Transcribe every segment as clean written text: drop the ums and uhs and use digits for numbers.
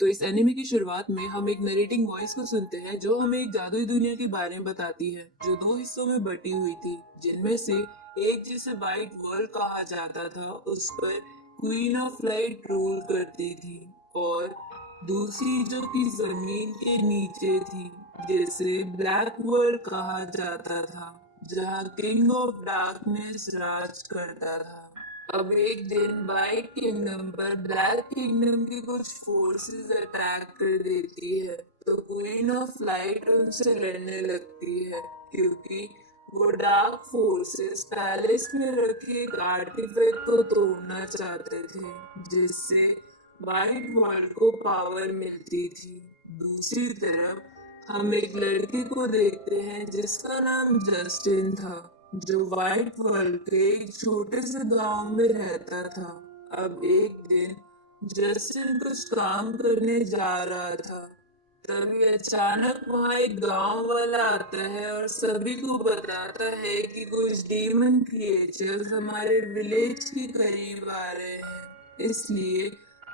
तो इस एनिमे की शुरुआत में हम एक नरेटिंग वॉइस को सुनते हैं जो हमें एक जादुई दुनिया के बारे में बताती है जो दो हिस्सों में बटी हुई थी, जिनमें से एक जिसे वाइट वर्ल्ड कहा जाता था उस पर क्वीन ऑफ लाइट रूल करती थी, और दूसरी जो कि जमीन के नीचे थी जिसे ब्लैक वर्ल्ड कहा जाता था, जहाँ किंग ऑफ डार्कनेस राज करता था। अब एक दिन वाइट किंगडम पर ब्लैक किंगडम की कुछ फोर्सेस अटैक कर देती है, तो क्वीन ऑफ लाइट उनसे लड़ने लगती है क्योंकि वो डार्क फोर्सेस पैलेस में रखे एक आर्टिफैक्ट को तोड़ना चाहते थे, जिससे वाइट वर्ल्ड को पावर मिलती थी। दूसरी तरफ हम एक लड़के को देखते हैं जिसका नाम जस्टिन था, जो वाइट वर्ल्ड के एक छोटे से गांव में रहता था। अब एक दिन जस्टिन कुछ काम करने जा रहा था, तभी अचानक वहाँ एक गांव वाला आता है और सभी को बताता है कि कुछ डीमन क्रिएचर्स हमारे विलेज के करीब आ रहे हैं। इसलिए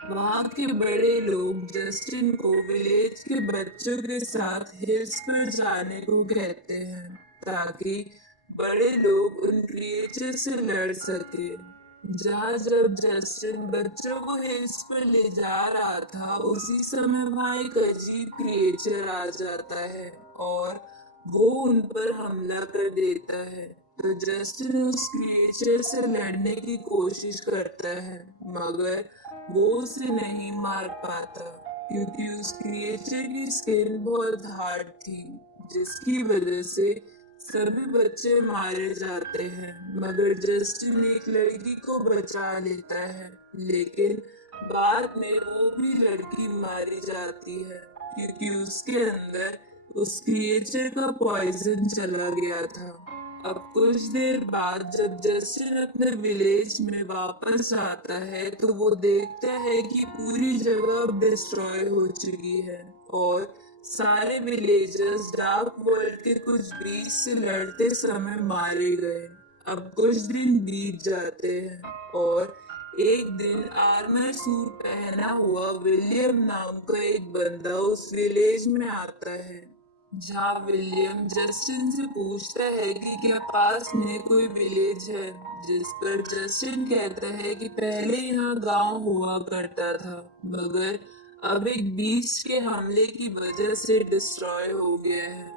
वहाँ के बड़े लोग जस्टिन को विलेज के बच्चों के साथ हिल्स पर जाने को कहते हैं, ताकि बड़े लोग उन क्रिएचर से लड़ सके। जहाँ जब जस्टिन बच्चों को हिल्स पर ले जा रहा था, उसी समय वहाँ एक अजीब क्रिएचर आ जाता है और वो उन पर हमला कर देता है। तो जस्टिन उस क्रिएचर से लड़ने की कोशिश करता है, मगर वो उसे नहीं मार पाता क्योंकि उस क्रिएचर की स्किन बहुत हार्ड थी, जिसकी वजह से सभी बच्चे मारे जाते हैं। मगर जस्टिन एक लड़की को बचा लेता है, लेकिन बाद में वो भी लड़की मारी जाती है क्योंकि उसके अंदर उस क्रिएचर का पॉइजन चला गया था। अब कुछ देर बाद जब जस्टिन अपने विलेज में वापस आता है तो वो देखता है कि पूरी जगह डिस्ट्रॉय हो चुकी है और सारे विलेजर्स डार्क वर्ल्ड के कुछ बीच से लड़ते समय मारे गए। अब कुछ दिन बीत जाते हैं और एक दिन आर्मर सूट पहना हुआ विलियम नाम का एक बंदा उस विलेज में आता है, जहाँ विलियम जस्टिन से पूछता है कि क्या पास में कोई विलेज है, जिस पर जस्टिन कहता है कि पहले यहाँ गांव हुआ करता था, मगर अब एक बीस्ट के हमले की वजह से डिस्ट्रॉय हो गया है।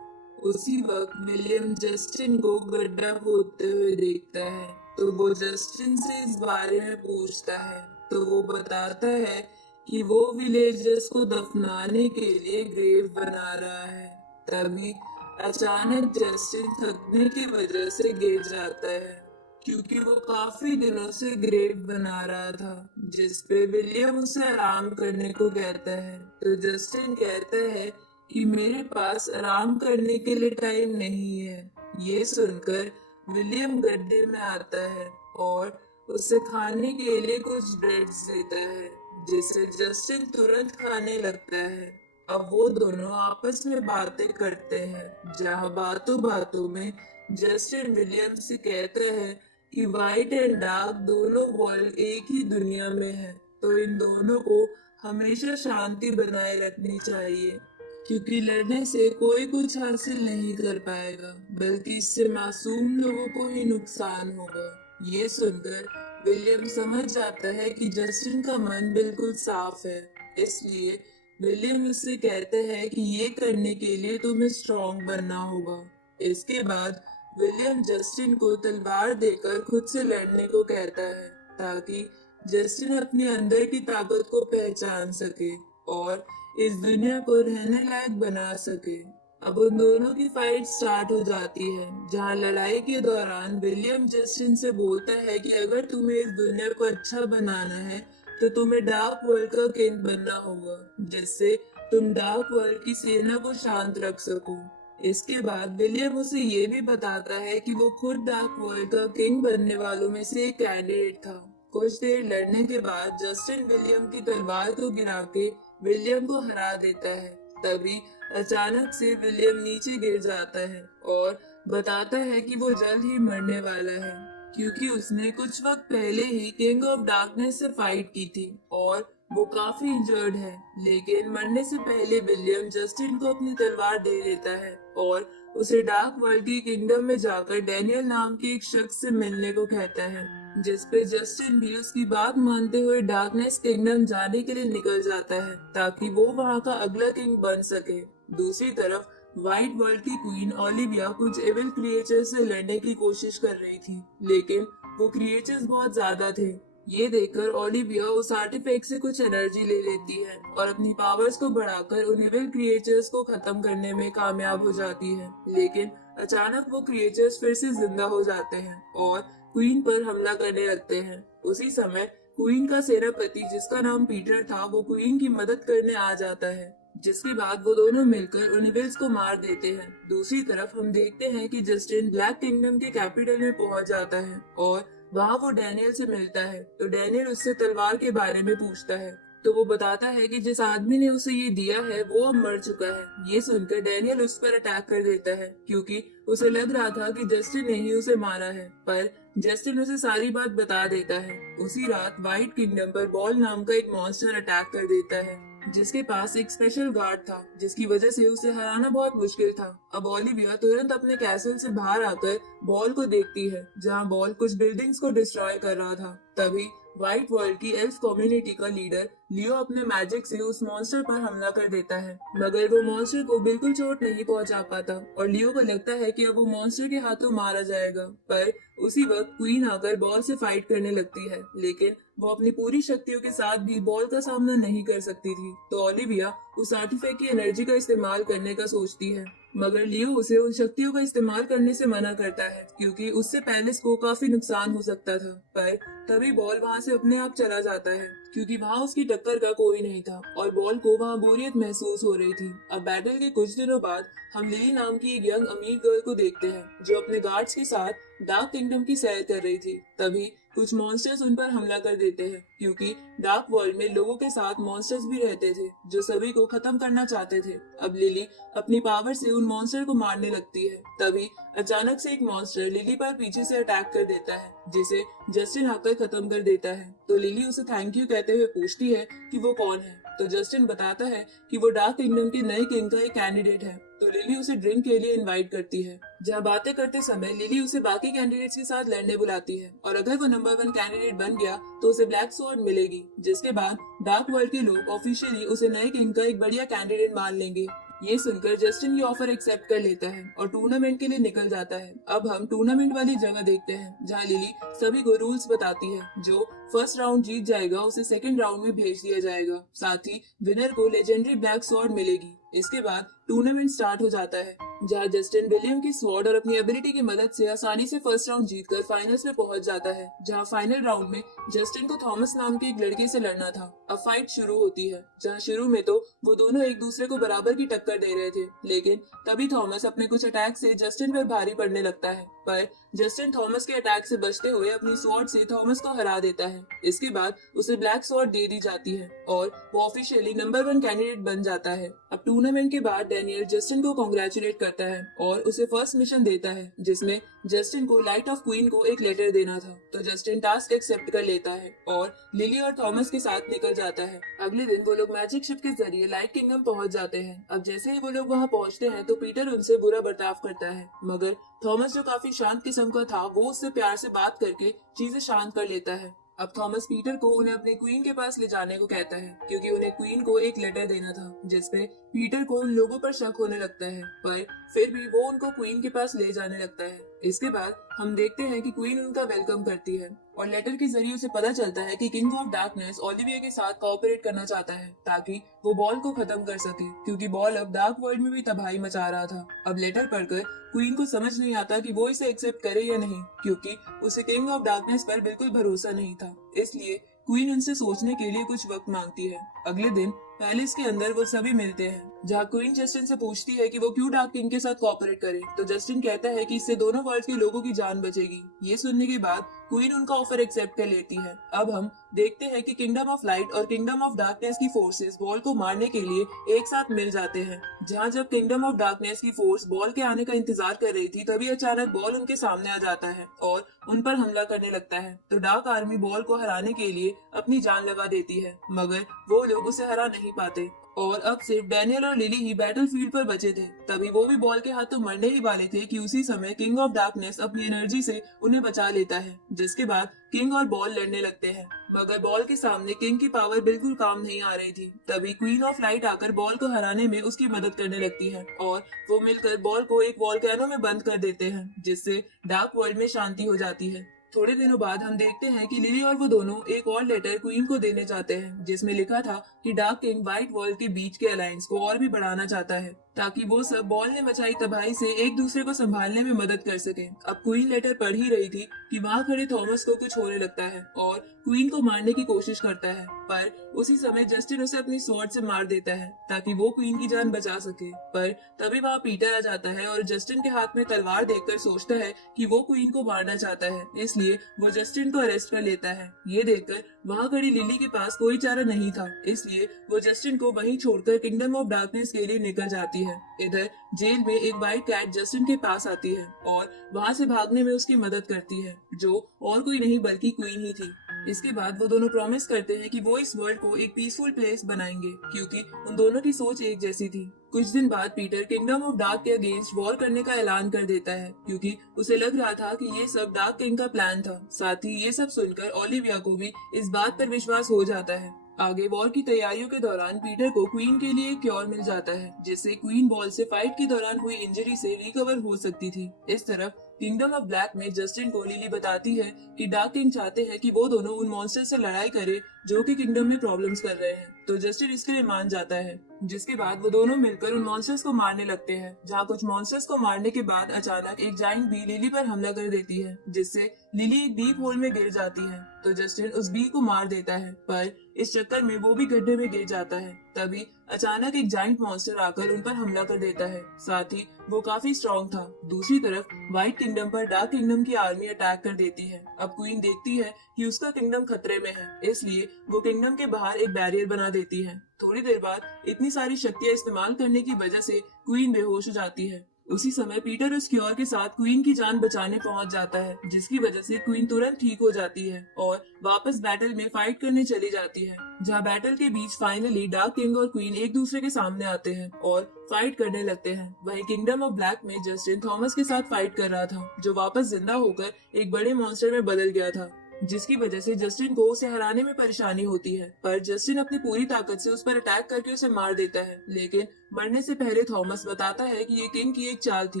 उसी वक्त विलियम जस्टिन को गड्ढा खोदते हुए देखता है, तो वो जस्टिन से इस बारे में पूछता है, तो वो बताता है कि वो विलेजर्स को दफनाने के लिए ग्रेव बना रहा है। तभी अचानक जस्टिन थकने की वजह से गिर जाता है क्योंकि वो काफी दिनों से ग्रेव बना रहा था, जिस पे विलियम उसे आराम करने को कहता है। तो जस्टिन कहता है कि मेरे पास आराम करने के लिए टाइम नहीं है। ये सुनकर विलियम गड्ढे में आता है और उसे खाने के लिए कुछ ब्रेड्स देता है, जिसे जस्टिन तुरंत खाने लगता है। अब वो दोनों आपस में बातें करते हैं, जहाँ बातों बातों में जस्टिन विलियम से कहता है कि व्हाइट एंड डार्क दोनों वर्ल्ड एक ही दुनिया में है, तो इन दोनों को हमेशा शांति बनाए रखनी चाहिए क्योंकि लड़ने से कोई कुछ हासिल नहीं कर पाएगा, बल्कि इससे मासूम लोगों को ही नुकसान होगा। ये सुनकर विलियम समझ जाता है कि जस्टिन का मन बिल्कुल साफ है, इसलिए विलियम उससे कहते हैं कि ये करने के लिए तुम्हें स्ट्रॉन्ग बनना होगा। इसके बाद विलियम जस्टिन को तलवार देकर खुद से लड़ने को कहता है, ताकि जस्टिन अपने अंदर की ताकत को पहचान सके और इस दुनिया को रहने लायक बना सके। अब उन दोनों की फाइट स्टार्ट हो जाती है, जहाँ लड़ाई के दौरान विलियम जस्टिन से बोलता है कि अगर तुम्हें इस दुनिया को अच्छा बनाना है तो तुम्हें डार्क वर्ल्ड का किंग बनना होगा, जिससे तुम डार्क वर्ल्ड की सेना को शांत रख सको। इसके बाद विलियम उसे ये भी बताता है कि वो खुद डार्क वर्ल्ड का किंग बनने वालों में से एक कैंडिडेट था। कुछ देर लड़ने के बाद जस्टिन विलियम की तलवार को गिरा के विलियम को हरा देता है। तभी अचानक से विलियम नीचे गिर जाता है और बताता है कि वो जल्द ही मरने वाला है क्योंकि उसने कुछ वक्त पहले ही किंग ऑफ डार्कनेस से फाइट की थी और वो काफी इंजर्ड है, लेकिन मरने से पहले विलियम जस्टिन को अपनी तलवार दे देता है और उसे डार्क वर्ल्ड की किंगडम में जाकर डैनियल नाम के एक शख्स से मिलने को कहता है, जिस पे जस्टिन भी उसकी बात मानते हुए डार्कनेस किंगडम जाने के लिए निकल जाता है ताकि वो वहाँ का अगला किंग बन सके। दूसरी तरफ व्हाइट वर्ल्ड की क्वीन ओलिविया कुछ एविल क्रिएचर्स से लड़ने की कोशिश कर रही थी, लेकिन वो क्रिएचर्स बहुत ज्यादा थे। ये देखकर ओलिविया उस आर्टिफैक्ट से कुछ एनर्जी ले लेती है और अपनी पावर्स को बढ़ाकर उन एविल क्रिएचर्स को खत्म करने में कामयाब हो जाती है, लेकिन अचानक वो क्रिएचर्स फिर से जिंदा हो जाते हैं और क्वीन पर हमला करने लगते हैं। उसी समय क्वीन का सेनापति, जिसका नाम पीटर था, वो क्वीन की मदद करने आ जाता है, जिसके बाद वो दोनों मिलकर उन एविल्स को मार देते हैं। दूसरी तरफ हम देखते हैं कि जस्टिन ब्लैक किंगडम के कैपिटल में पहुंच जाता है और वहाँ वो डैनियल से मिलता है। तो डैनियल उससे तलवार के बारे में पूछता है, तो वो बताता है कि जिस आदमी ने उसे ये दिया है वो अब मर चुका है। ये सुनकर डैनियल उस पर अटैक कर देता है, क्योंकि उसे लग रहा था कि जस्टिन ने ही उसे मारा है, पर जस्टिन उसे सारी बात बता देता है। उसी रात व्हाइट किंगडम पर बॉल नाम का एक मॉन्स्टर अटैक कर देता है, जिसके पास एक स्पेशल गार्ड था, जिसकी वजह से उसे हराना बहुत मुश्किल था। अब ओलिविया तुरंत अपने कैसल से बाहर आकर बॉल को देखती है, जहां बॉल कुछ बिल्डिंग्स को डिस्ट्रॉय कर रहा था। तभी व्हाइट वर्ल्ड की एल्फ कम्युनिटी का लीडर लियो अपने मैजिक से उस मॉन्स्टर पर हमला कर देता है, मगर वो मॉन्स्टर को बिल्कुल चोट नहीं पहुंचा पाता और लियो को लगता है कि अब वो मॉन्स्टर के हाथों मारा जाएगा। पर उसी वक्त क्वीन आकर बॉल से फाइट करने लगती है, लेकिन वो अपनी पूरी शक्तियों के साथ भी बॉल का सामना नहीं कर सकती थी। तो ओलिविया उस आर्टिफैक्ट की एनर्जी का इस्तेमाल करने का सोचती है, मगर लियो उसे उन शक्तियों का इस्तेमाल करने से मना करता है, क्योंकि उससे पैलेस को काफी नुकसान हो सकता था। पर तभी बॉल वहाँ से अपने आप चला जाता है, क्योंकि वहाँ उसकी टक्कर का कोई नहीं था और बॉल को वहाँ बोरियत महसूस हो रही थी। अब बैटल के कुछ दिनों बाद हम लिली नाम की एक यंग अमीर गर्ल को देखते हैं, जो अपने गार्ड्स के साथ डार्क किंगडम की सैर कर रही थी। तभी कुछ मॉन्स्टर्स उन पर हमला कर देते हैं, क्योंकि डार्क वर्ल्ड में लोगों के साथ मॉन्स्टर्स भी रहते थे जो सभी को खत्म करना चाहते थे। अब लिली अपनी पावर से उन मॉन्स्टर को मारने लगती है। तभी अचानक से एक मॉन्स्टर लिली पर पीछे से अटैक कर देता है, जिसे जस्टिन आकर खत्म कर देता है। तो लिली उसे थैंक यू कहते हुए पूछती है कि वो कौन है। तो जस्टिन बताता है कि वो डार्क किंगडम के नए किंग का एक कैंडिडेट है। तो लिली उसे ड्रिंक के लिए इनवाइट करती है, जहाँ बातें करते समय लिली उसे बाकी कैंडिडेट्स के साथ लड़ने बुलाती है और अगर वो नंबर 1 कैंडिडेट बन गया तो उसे ब्लैक स्वॉर्ड मिलेगी, जिसके बाद डार्क वर्ल्ड के लोग ऑफिशियली उसे नए किंग का एक बढ़िया कैंडिडेट मान लेंगे। ये सुनकर जस्टिन ये ऑफर एक्सेप्ट कर लेता है और टूर्नामेंट के लिए निकल जाता है। अब हम टूर्नामेंट वाली जगह देखते हैं, जहाँ लिली सभी को रूल्स बताती है। जो फर्स्ट राउंड जीत जाएगा उसे सेकंड राउंड में भेज दिया जाएगा, साथ ही विनर को लेजेंडरी ब्लैक स्वॉर्ड मिलेगी। इसके बाद टूर्नामेंट स्टार्ट हो जाता है, जहाँ जस्टिन विलियम की स्वॉर्ड और अपनी एबिलिटी की मदद से आसानी से फर्स्ट राउंड जीतकर फाइनल्स में पहुंच जाता है, जहाँ फाइनल राउंड में जस्टिन को थॉमस नाम के एक लड़के से लड़ना था। अब फाइट शुरू होती है, जहाँ शुरू में तो वो दोनों एक दूसरे को बराबर की टक्कर दे रहे थे, लेकिन तभी थॉमस अपने कुछ अटैक से जस्टिन पर भारी पड़ने लगता है। पर जस्टिन थॉमस के अटैक से बचते हुए अपनी स्वॉर्ड से थॉमस को हरा देता है। इसके बाद उसे ब्लैक स्वॉर्ड दे दी जाती है और वो ऑफिशियली नंबर 1 कैंडिडेट बन जाता है। अब टूर्नामेंट के बाद डैनियल जस्टिन को कांग्रेचुलेट करता है और उसे फर्स्ट मिशन देता है, जिसमें जस्टिन को लाइट ऑफ क्वीन को एक लेटर देना था। तो जस्टिन टास्क एक्सेप्ट कर लेता है और लिली और थॉमस के साथ निकल जाता है। अगले दिन वो लोग मैजिक शिप के जरिए लाइट किंगडम पहुंच जाते हैं। अब जैसे ही वो लोग वहां पहुंचते हैं तो पीटर उनसे बुरा बर्ताव करता है, मगर थॉमस जो काफी शांत किस्म का था, वो उससे प्यार से बात करके चीजें शांत कर लेता है। अब थॉमस पीटर को उन्हें अपनी क्वीन के पास ले जाने को कहता है, क्योंकि उन्हें क्वीन को एक लेटर देना था, जिसपे पीटर को उन लोगों पर शक होने लगता है, पर फिर भी वो उनको क्वीन के पास ले जाने लगता है। इसके बाद हम देखते हैं कि क्वीन उनका वेलकम करती है और लेटर के जरिए उसे पता चलता है कि किंग ऑफ डार्कनेस ओलिविया के साथ कोऑपरेट करना चाहता है, ताकि वो बॉल को खत्म कर सके, क्योंकि बॉल अब डार्क वर्ल्ड में भी तबाही मचा रहा था। अब लेटर पढ़कर क्वीन को समझ नहीं आता कि वो इसे एक्सेप्ट करे या नहीं, क्योंकि उसे किंग ऑफ डार्कनेस पर बिल्कुल भरोसा नहीं था। इसलिए क्वीन उनसे सोचने के लिए कुछ वक्त मांगती है। अगले दिन पैलेस के अंदर वो सभी मिलते हैं, जहाँ क्वीन जस्टिन से पूछती है कि वो क्यों डार्क किंग के साथ कोऑपरेट करे, तो जस्टिन कहता है कि इससे दोनों वर्ल्ड के लोगों की जान बचेगी। ये सुनने के बाद क्वीन उनका ऑफर एक्सेप्ट कर लेती है। अब हम देखते हैं कि किंगडम ऑफ लाइट और किंगडम ऑफ डार्कनेस की फोर्सेस बॉल को मारने के लिए एक साथ मिल जाते हैं। जहाँ जब किंगडम ऑफ डार्कनेस की फोर्स बॉल के आने का इंतजार कर रही थी, तभी अचानक बॉल उनके सामने आ जाता है और उन पर हमला करने लगता है। तो डार्क आर्मी बॉल को हराने के लिए अपनी जान लगा देती है, मगर वो लोग उसे हरा नहीं पाते और अब सिर्फ डैनियल और लिली ही बैटलफील्ड पर बचे थे। तभी वो भी बॉल के हाथों मरने ही वाले थे कि उसी समय किंग ऑफ डार्कनेस अपनी एनर्जी से उन्हें बचा लेता है, जिसके बाद किंग और बॉल लड़ने लगते हैं। मगर बॉल के सामने किंग की पावर बिल्कुल काम नहीं आ रही थी। तभी क्वीन ऑफ लाइट आकर बॉल को हराने में उसकी मदद करने लगती है और वो मिलकर बॉल को एक वॉल्केनो में बंद कर देते हैं, जिससे डार्क वर्ल्ड में शांति हो जाती है। थोड़े दिनों बाद हम देखते हैं कि लिली और वो दोनों एक और लेटर क्वीन को देने जाते हैं, जिसमें लिखा था कि डार्क किंग व्हाइट वर्ल्ड के बीच के अलायंस को और भी बढ़ाना चाहता है, ताकि वो सब बॉल ने मचाई तबाही से एक दूसरे को संभालने में मदद कर सके। अब क्वीन लेटर पढ़ ही रही थी कि वहाँ खड़े थॉमस को कुछ होने लगता है और क्वीन को मारने की कोशिश करता है, पर उसी समय जस्टिन उसे अपनी स्वॉर्ड से मार देता है ताकि वो क्वीन की जान बचा सके। पर तभी वहाँ पीटर आ जाता है और जस्टिन के हाथ में तलवार देखकर सोचता है कि वो क्वीन को मारना चाहता है, इसलिए वो जस्टिन को अरेस्ट कर लेता है। ये देखकर वहाँ खड़ी लिली के पास कोई चारा नहीं था, इसलिए वो जस्टिन को वहीं छोड़कर किंगडम ऑफ डार्कनेस के लिए निकल जाती है। इधर जेल में एक व्हाइट कैट जस्टिन के पास आती है और वहाँ से भागने में उसकी मदद करती है, जो और कोई नहीं बल्कि क्वीन ही थी। इसके बाद वो दोनों प्रॉमिस करते हैं कि वो इस वर्ल्ड को एक पीसफुल प्लेस बनाएंगे, क्योंकि उन दोनों की सोच एक जैसी थी। कुछ दिन बाद पीटर किंगडम ऑफ डार्क के अगेंस्ट वॉर करने का ऐलान कर देता है, क्योंकि उसे लग रहा था कि ये सब डार्क किंग का प्लान था। साथ ही ये सब सुनकर ओलिविया को भी इस बात पर विश्वास हो जाता है। आगे वॉर की तैयारियों के दौरान पीटर को क्वीन के लिए एक क्योर मिल जाता है, जिससे क्वीन बॉल से फाइट के दौरान हुई इंजरी से रिकवर हो सकती थी। इस तरफ किंगडम ऑफ ब्लैक में जस्टिन को लिली बताती है कि डार्क किंग चाहते हैं कि वो दोनों उन मॉन्स्टर से लड़ाई करे जो कि किंगडम में प्रॉब्लम्स कर रहे हैं, तो जस्टिन इसके लिए मान जाता है। जिसके बाद वो दोनों मिलकर उन मॉन्स्टर्स को मारने लगते हैं। जहाँ कुछ मॉन्स्टर्स को मारने के बाद अचानक एक जाइंट बी लिली पर हमला कर देती है, जिससे लिली एक डीप होल में गिर जाती है। तो जस्टिन उस बी को मार देता है, पर इस चक्कर में वो भी गड्ढे में गिर जाता है। तभी अचानक एक जाइंट मॉन्स्टर आकर उन पर हमला कर देता है, साथ ही वो काफी स्ट्रॉन्ग था। दूसरी तरफ व्हाइट किंगडम पर डार्क किंगडम की आर्मी अटैक कर देती है। अब क्वीन देखती है कि उसका किंगडम खतरे में है, इसलिए वो किंगडम के बाहर एक बैरियर बना देती है। थोड़ी देर बाद इतनी सारी शक्तियां इस्तेमाल करने की वजह से क्वीन बेहोश हो जाती है। उसी समय पीटर उस क्योर के साथ क्वीन की जान बचाने पहुंच जाता है, जिसकी वजह से क्वीन तुरंत ठीक हो जाती है और वापस बैटल में फाइट करने चली जाती है। जहां बैटल के बीच फाइनली डार्क किंग और क्वीन एक दूसरे के सामने आते हैं और फाइट करने लगते हैं। वहीं किंगडम ऑफ ब्लैक में जस्टिन थॉमस के साथ फाइट कर रहा था, जो वापस जिंदा होकर एक बड़े मॉन्स्टर में बदल गया था, जिसकी वजह से जस्टिन को उसे हराने में परेशानी होती है। पर जस्टिन अपनी पूरी ताकत से उस पर अटैक करके उसे मार देता है, लेकिन मरने से पहले थॉमस बताता है कि ये किंग की एक चाल थी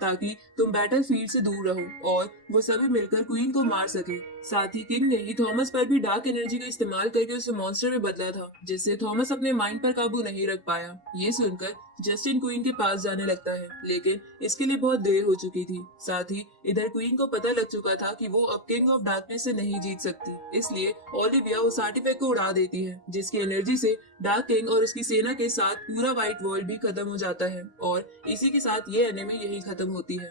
ताकि तुम बैटल फील्ड से दूर रहो और वो सभी मिलकर क्वीन को मार सके। साथ ही किंग ने ही थॉमस पर भी डार्क एनर्जी का इस्तेमाल करके उसे मॉन्स्टर में बदला था, जिससे थॉमस अपने माइंड पर काबू नहीं रख पाया। ये सुनकर जस्टिन क्वीन के पास जाने लगता है, लेकिन इसके लिए बहुत देर हो चुकी थी। साथ ही इधर क्वीन को पता लग चुका था कि वो अब किंग ऑफ डार्कनेस से नहीं जीत सकती, इसलिए ओलिविया उस आर्टिफैक्ट को उड़ा देती है, जिसकी एनर्जी से डार्क किंग और उसकी सेना के साथ पूरा व्हाइट वर्ल्ड भी खत्म हो जाता है। और इसी के साथ ये एनिमे यही खत्म होती है।